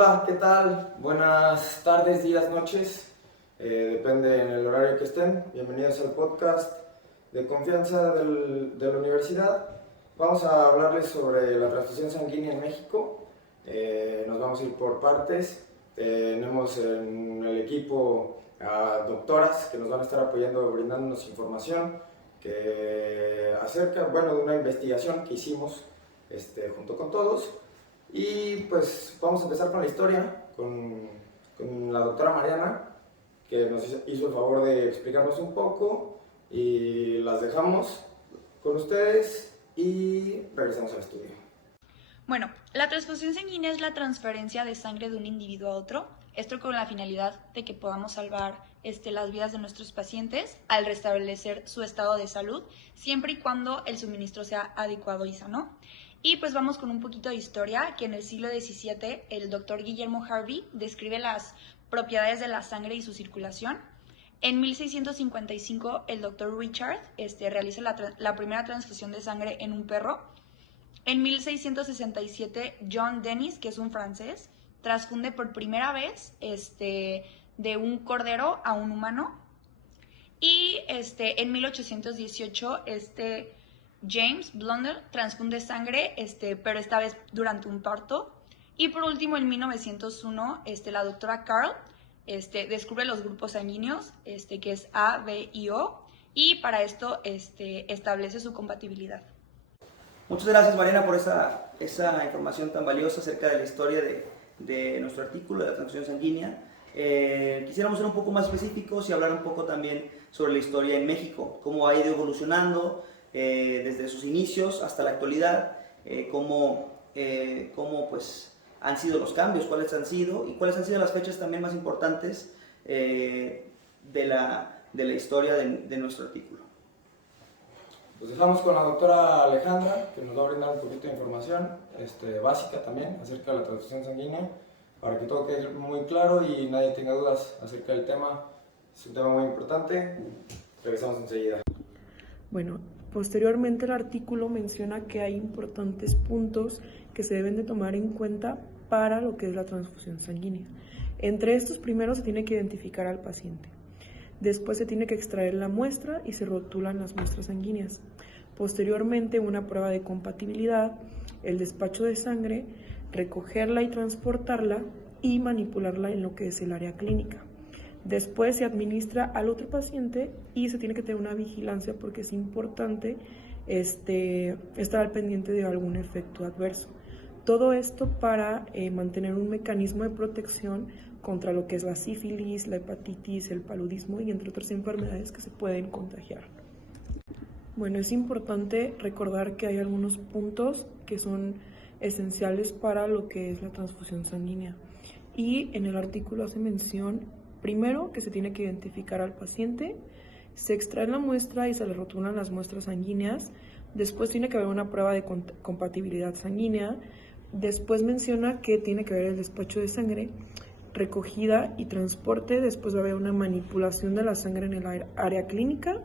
Hola, ¿qué tal? Buenas tardes, días, noches. Depende en el horario que estén. Bienvenidos al podcast de confianza de la universidad. Vamos a hablarles sobre la transfusión sanguínea en México. Nos vamos a ir por partes. Tenemos en el equipo a doctoras que nos van a estar apoyando, brindándonos información acerca, de una investigación que hicimos junto con todos. Y pues vamos a empezar con la historia, con la doctora Mariana, que nos hizo el favor de explicarnos un poco, y las dejamos con ustedes y regresamos al estudio. Bueno, la transfusión sanguínea es la transferencia de sangre de un individuo a otro, esto con la finalidad de que podamos salvar las vidas de nuestros pacientes al restablecer su estado de salud, siempre y cuando el suministro sea adecuado y sano. Y pues vamos con un poquito de historia, que en el siglo XVII el doctor Guillermo Harvey describe las propiedades de la sangre y su circulación. En 1655 el doctor Richard realiza la primera transfusión de sangre en un perro. En 1667 John Dennis, que es un francés, transfunde por primera vez de un cordero a un humano. Y en 1818 James Blundell transfunde sangre, pero esta vez durante un parto. Y por último, en 1901, la doctora Carl descubre los grupos sanguíneos, que es A, B y O, y para esto establece su compatibilidad. Muchas gracias, Mariana, por esa información tan valiosa acerca de la historia de nuestro artículo de la transfusión sanguínea. Quisiéramos ser un poco más específicos y hablar un poco también sobre la historia en México, cómo ha ido evolucionando desde sus inicios hasta la actualidad, cómo pues, han sido los cambios, cuáles han sido y cuáles han sido las fechas también más importantes de la historia de nuestro artículo. Pues dejamos con la doctora Alejandra, que nos va a brindar un poquito de información básica también acerca de la transfusión sanguínea, para que todo quede muy claro y nadie tenga dudas acerca del tema. Es un tema muy importante. Regresamos enseguida. Bueno, posteriormente el artículo menciona que hay importantes puntos que se deben de tomar en cuenta para lo que es la transfusión sanguínea. Entre estos, primero se tiene que identificar al paciente. Después se tiene que extraer la muestra y se rotulan las muestras sanguíneas. Posteriormente, una prueba de compatibilidad, el despacho de sangre, recogerla y transportarla y manipularla en lo que es el área clínica. Después se administra al otro paciente y se tiene que tener una vigilancia porque es importante estar al pendiente de algún efecto adverso. Todo esto para mantener un mecanismo de protección contra lo que es la sífilis, la hepatitis, el paludismo y entre otras enfermedades que se pueden contagiar. Bueno, es importante recordar que hay algunos puntos que son esenciales para lo que es la transfusión sanguínea. Y en el artículo hace mención, primero, que se tiene que identificar al paciente, se extrae la muestra y se le rotulan las muestras sanguíneas, después tiene que haber una prueba de compatibilidad sanguínea, después menciona que tiene que haber el despacho de sangre, recogida y transporte, después va a haber una manipulación de la sangre en el área clínica,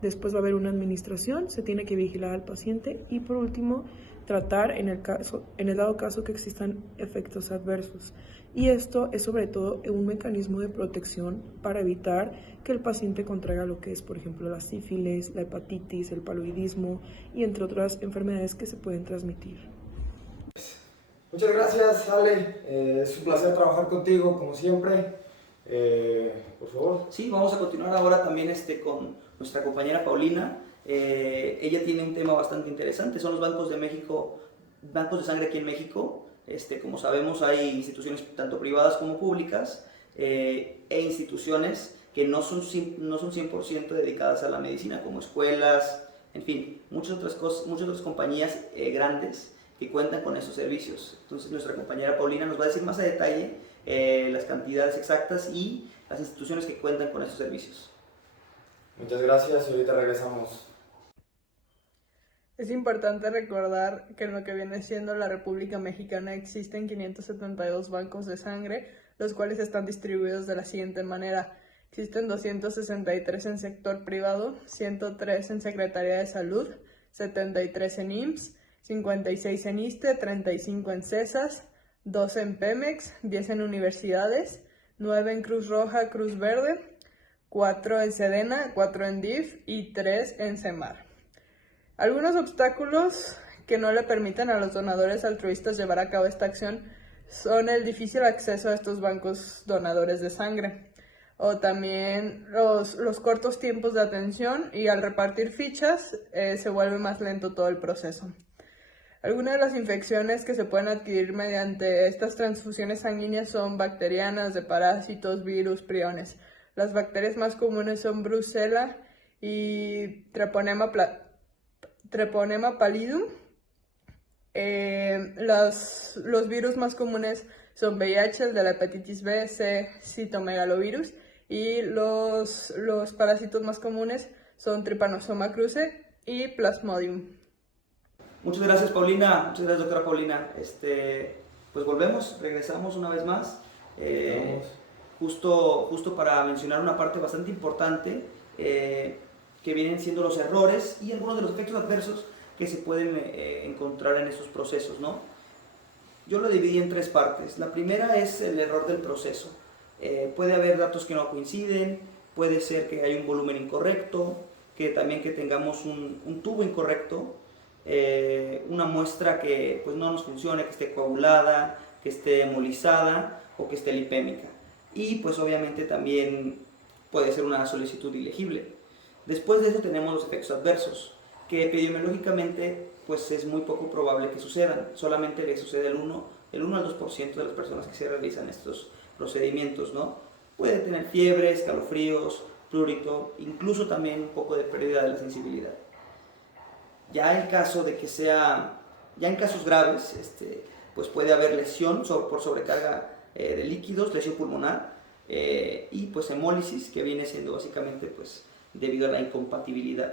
después va a haber una administración, se tiene que vigilar al paciente y por último tratar en el dado caso que existan efectos adversos. Y esto es sobre todo un mecanismo de protección para evitar que el paciente contraiga lo que es, por ejemplo, la sífilis, la hepatitis, el paludismo y entre otras enfermedades que se pueden transmitir. Muchas gracias, Ale. Es un placer trabajar contigo, como siempre. Por favor. Sí, vamos a continuar ahora también con nuestra compañera Paulina. Ella tiene un tema bastante interesante, son los bancos de sangre aquí en México. Como sabemos, hay instituciones tanto privadas como públicas e instituciones que no son 100% dedicadas a la medicina, como escuelas, en fin, muchas otras compañías grandes que cuentan con esos servicios. Entonces nuestra compañera Paulina nos va a decir más a detalle las cantidades exactas y las instituciones que cuentan con estos servicios. Muchas gracias y ahorita regresamos. Es importante recordar que en lo que viene siendo la República Mexicana existen 572 bancos de sangre, los cuales están distribuidos de la siguiente manera. Existen 263 en sector privado, 103 en Secretaría de Salud, 73 en IMSS, 56 en ISSSTE, 35 en CESAS, 12 en Pemex, 10 en universidades, 9 en Cruz Roja, Cruz Verde, 4 en Sedena, 4 en DIF y 3 en CEMAR. Algunos obstáculos que no le permiten a los donadores altruistas llevar a cabo esta acción son el difícil acceso a estos bancos donadores de sangre, o también los cortos tiempos de atención, y al repartir fichas se vuelve más lento todo el proceso. Algunas de las infecciones que se pueden adquirir mediante estas transfusiones sanguíneas son bacterianas, de parásitos, virus, priones. Las bacterias más comunes son Brucella y Treponema pallidum. Los virus más comunes son VIH, el de la hepatitis B, C, citomegalovirus, y los parásitos más comunes son Trypanosoma cruzi y Plasmodium. Muchas gracias, Paulina. Muchas gracias, doctora Paulina. Pues regresamos una vez más. Justo para mencionar una parte bastante importante que vienen siendo los errores y algunos de los efectos adversos que se pueden encontrar en estos procesos, ¿no? Yo lo dividí en 3 partes. La primera es el error del proceso. Puede haber datos que no coinciden, puede ser que hay un volumen incorrecto, que tengamos un tubo incorrecto, una muestra que pues no nos funcione, que esté coagulada, que esté hemolizada o que esté lipémica. Y pues obviamente también puede ser una solicitud ilegible. Después de eso tenemos los efectos adversos, que epidemiológicamente pues es muy poco probable que sucedan. Solamente le sucede el 1 al 2% de las personas que se realizan estos procedimientos, ¿no? Puede tener fiebre, escalofríos, prurito, incluso también un poco de pérdida de la sensibilidad. Ya en caso de que ya en casos graves, pues puede haber lesión por sobrecarga de líquidos, lesión pulmonar, y pues hemólisis, que viene siendo básicamente pues debido a la incompatibilidad.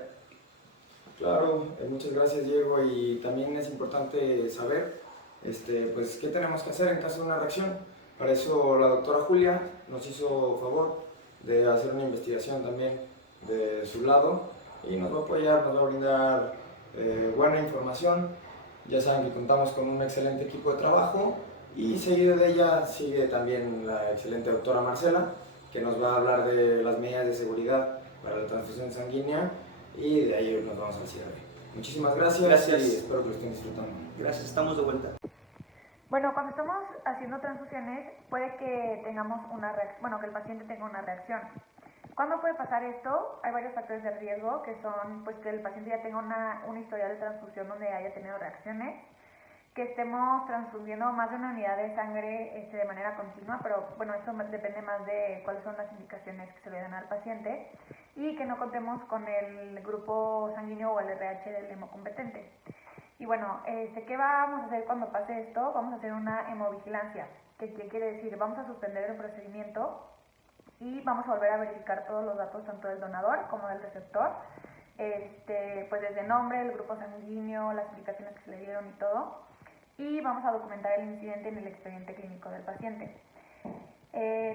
Claro, muchas gracias, Diego, y también es importante saber pues qué tenemos que hacer en caso de una reacción. Para eso la doctora Julia nos hizo favor de hacer una investigación también de su lado y nos va a apoyar, nos va a brindar buena información. Ya saben que contamos con un excelente equipo de trabajo y seguido de ella sigue también la excelente doctora Marcela, que nos va a hablar de las medidas de seguridad para la transfusión sanguínea, y de ahí nos vamos al cierre. Muchísimas gracias y espero que lo estén disfrutando. Gracias, estamos de vuelta. Bueno, cuando estamos haciendo transfusiones puede que tengamos que el paciente tenga una reacción. ¿Cuándo puede pasar esto? Hay varios factores de riesgo que son pues que el paciente ya tenga una historial de transfusión donde haya tenido reacciones, que estemos transfundiendo más de una unidad de sangre de manera continua, pero bueno, eso depende más de cuáles son las indicaciones que se le dan al paciente, y que no contemos con el grupo sanguíneo o el RH del hemocompetente. Y bueno, ¿qué vamos a hacer cuando pase esto? Vamos a hacer una hemovigilancia. ¿Qué quiere decir? Vamos a suspender el procedimiento y vamos a volver a verificar todos los datos, tanto del donador como del receptor, pues desde nombre, el grupo sanguíneo, las indicaciones que se le dieron y todo. Y vamos a documentar el incidente en el expediente clínico del paciente.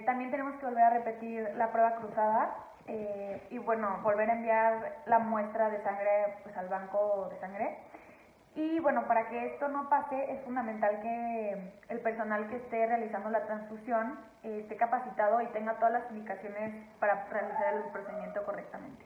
También tenemos que volver a repetir la prueba cruzada y bueno, volver a enviar la muestra de sangre pues, al banco de sangre. Y bueno, para que esto no pase es fundamental que el personal que esté realizando la transfusión esté capacitado y tenga todas las indicaciones para realizar el procedimiento correctamente.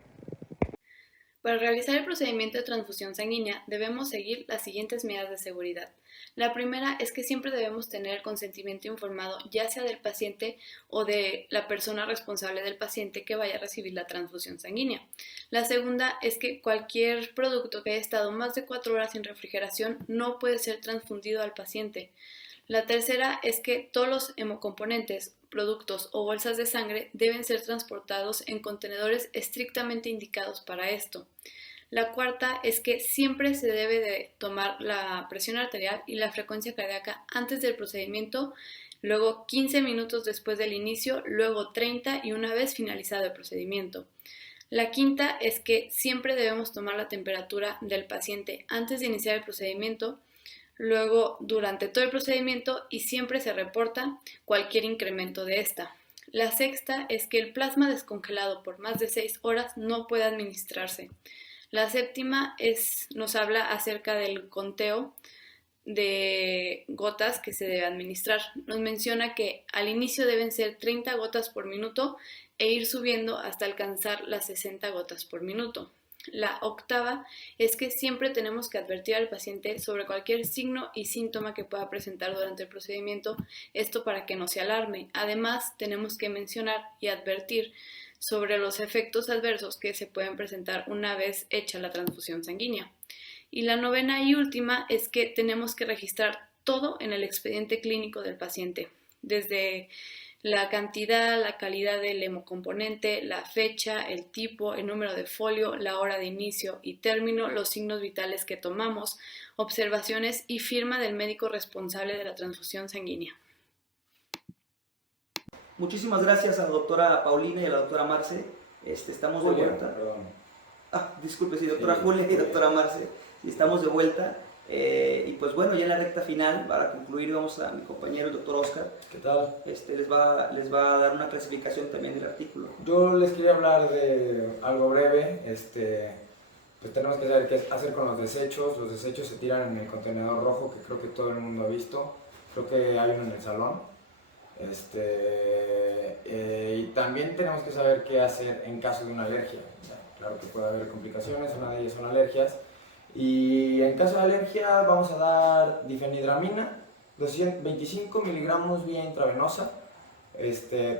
Para realizar el procedimiento de transfusión sanguínea debemos seguir las siguientes medidas de seguridad. La primera es que siempre debemos tener el consentimiento informado ya sea del paciente o de la persona responsable del paciente que vaya a recibir la transfusión sanguínea. La segunda es que cualquier producto que haya estado más de 4 horas en refrigeración no puede ser transfundido al paciente. La tercera es que todos los hemocomponentes, productos o bolsas de sangre deben ser transportados en contenedores estrictamente indicados para esto. La cuarta es que siempre se debe de tomar la presión arterial y la frecuencia cardíaca antes del procedimiento, luego 15 minutos después del inicio, luego 30 y una vez finalizado el procedimiento. La quinta es que siempre debemos tomar la temperatura del paciente antes de iniciar el procedimiento, luego durante todo el procedimiento y siempre se reporta cualquier incremento de esta. La sexta es que el plasma descongelado por más de 6 horas no puede administrarse. La séptima nos habla acerca del conteo de gotas que se debe administrar. Nos menciona que al inicio deben ser 30 gotas por minuto e ir subiendo hasta alcanzar las 60 gotas por minuto. La octava es que siempre tenemos que advertir al paciente sobre cualquier signo y síntoma que pueda presentar durante el procedimiento, esto para que no se alarme. Además, tenemos que mencionar y advertir sobre los efectos adversos que se pueden presentar una vez hecha la transfusión sanguínea. Y la novena y última es que tenemos que registrar todo en el expediente clínico del paciente, desde la cantidad, la calidad del hemocomponente, la fecha, el tipo, el número de folio, la hora de inicio y término, los signos vitales que tomamos, observaciones y firma del médico responsable de la transfusión sanguínea. Muchísimas gracias a la doctora Paulina y a la doctora Marce. Estamos de vuelta. Perdón. Disculpe, sí, doctora Sí. Julia y doctora Marce. Estamos de vuelta. Y pues bueno, ya en la recta final, para concluir, vamos a mi compañero, el doctor Oscar. ¿Qué tal? Les va a dar una clasificación también del artículo. Yo les quería hablar de algo breve. Pues tenemos que saber qué hacer con los desechos. Los desechos se tiran en el contenedor rojo, que creo que todo el mundo ha visto. Creo que hay uno en el salón. Y también tenemos que saber qué hacer en caso de una alergia. Claro que puede haber complicaciones, una de ellas son alergias. Y en caso de alergia vamos a dar difenhidramina, 25 miligramos vía intravenosa.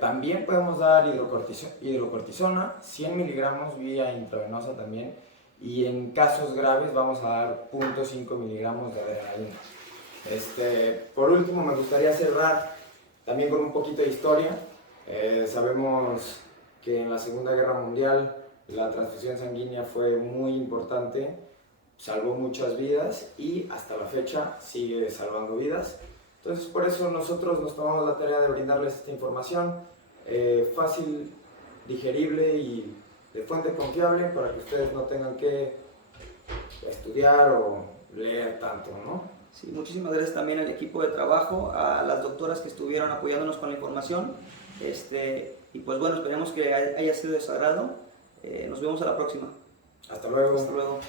También podemos dar hidrocortisona, 100 miligramos vía intravenosa también. Y en casos graves vamos a dar 0.5 miligramos de adrenalina. Por último, me gustaría cerrar también con un poquito de historia. Sabemos que en la Segunda Guerra Mundial la transfusión sanguínea fue muy importante, salvó muchas vidas y hasta la fecha sigue salvando vidas. Entonces por eso nosotros nos tomamos la tarea de brindarles esta información fácil, digerible y de fuente confiable para que ustedes no tengan que estudiar o leer tanto, ¿no? Sí, muchísimas gracias también al equipo de trabajo, a las doctoras que estuvieron apoyándonos con la información. Y pues bueno, esperemos que haya sido de su agrado. Nos vemos a la próxima. Hasta luego. Hasta luego.